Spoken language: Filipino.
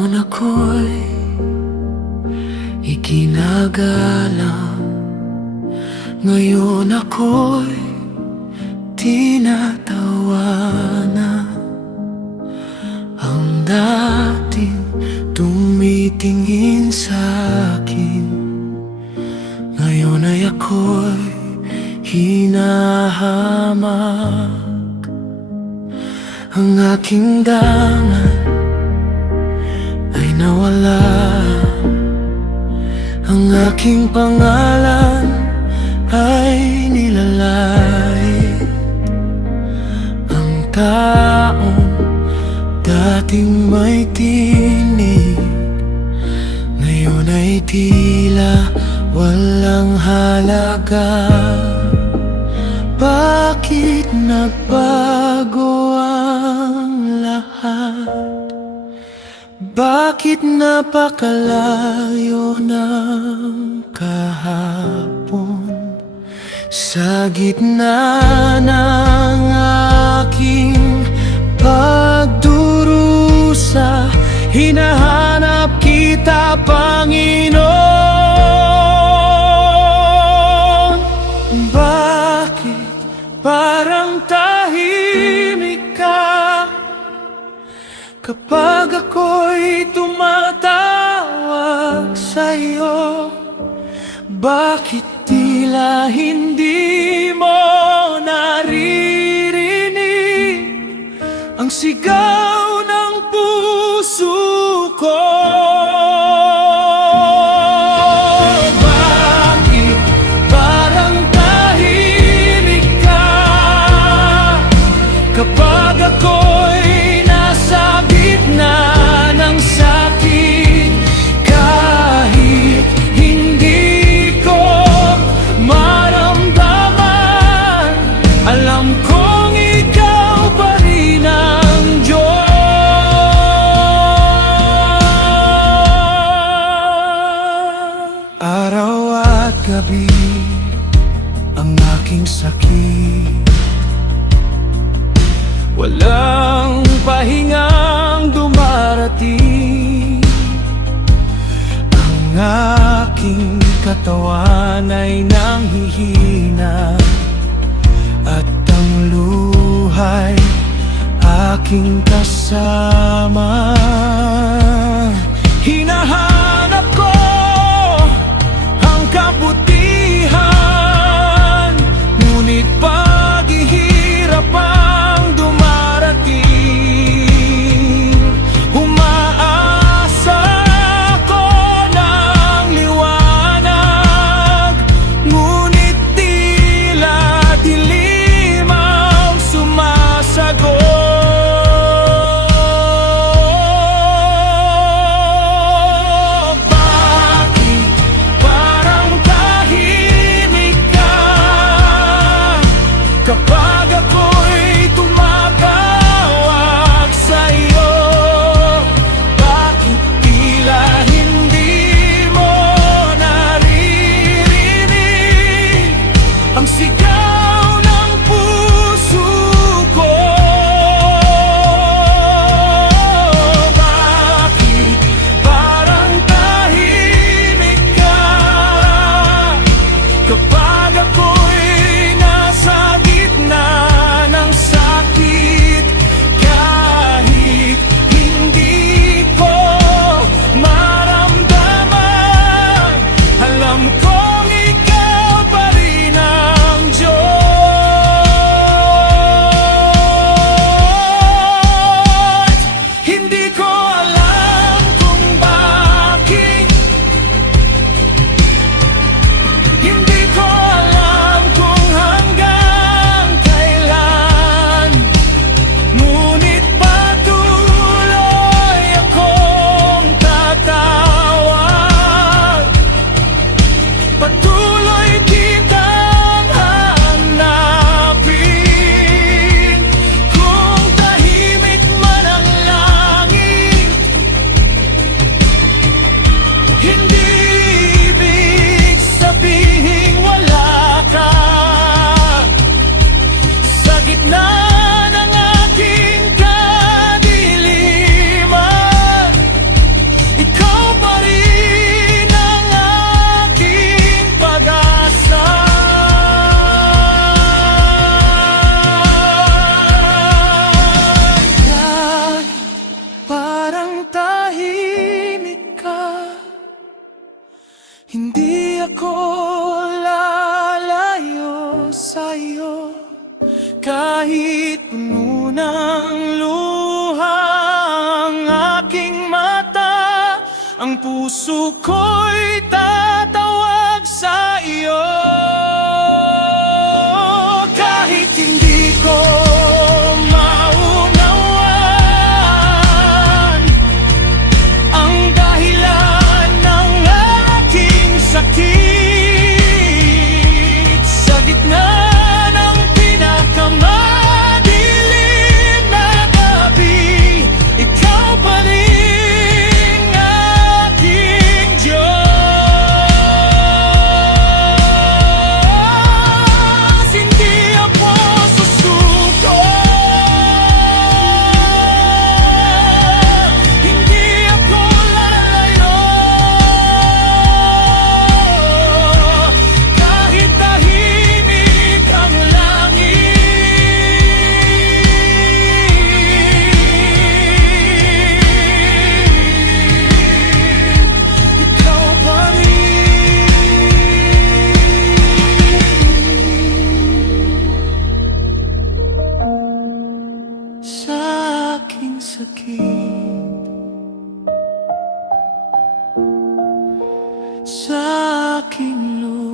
Ngayon ako'y iginagalang, ngayon ako'y tinatawanan. Ang dating tumitingin sa'kin, ngayon ay ako'y hinahamak. Ang aking dangan ay nawala, ang aking pangalan ay nilalait. Ang taong dating may tinig, ngayon ay tila walang halaga. Bakit nagbago ang lahat? Bakit napakalayo ng kahapon? Sa gitna ng aking pagdurusa, hinahanap kita, Panginoon. Bakit parang tahimik ka kapag ako'y tumatawag sa'yo? Bakit tila hindi mo naririnig ang sigaw ng puso ko? Bakit parang tahimik ka kapag ako'y nasa gitna ng sakit? Kahit hindi ko maramdaman, alam kong ikaw pa rin ang Diyos. Araw at gabi ang aking sakit, walang pahingang dumarating. Ang aking katawan ay nanghihina, at ang luha'y aking kasama. Hinahanap ko ang kabutihan, ngunit paghihirap ang dumarating. Umaasa ako ng liwanag, ngunit tila dilim ang sumasagot. ko lalayo sa'yo. Kahit puno ng luha ang aking mata, ang puso ko'y tatawag sa iyo. Kahit hindi ko maunawaan ang dahilan ng aking sakit, sa gitna ng pinakamadilim na gabi, ikaw pa rin aking Diyos. Hindi ako susuko, hindi ako lalayo, kahit tahimik ang langit, ikaw pa rin. Sa aking sakit, sa aking luha,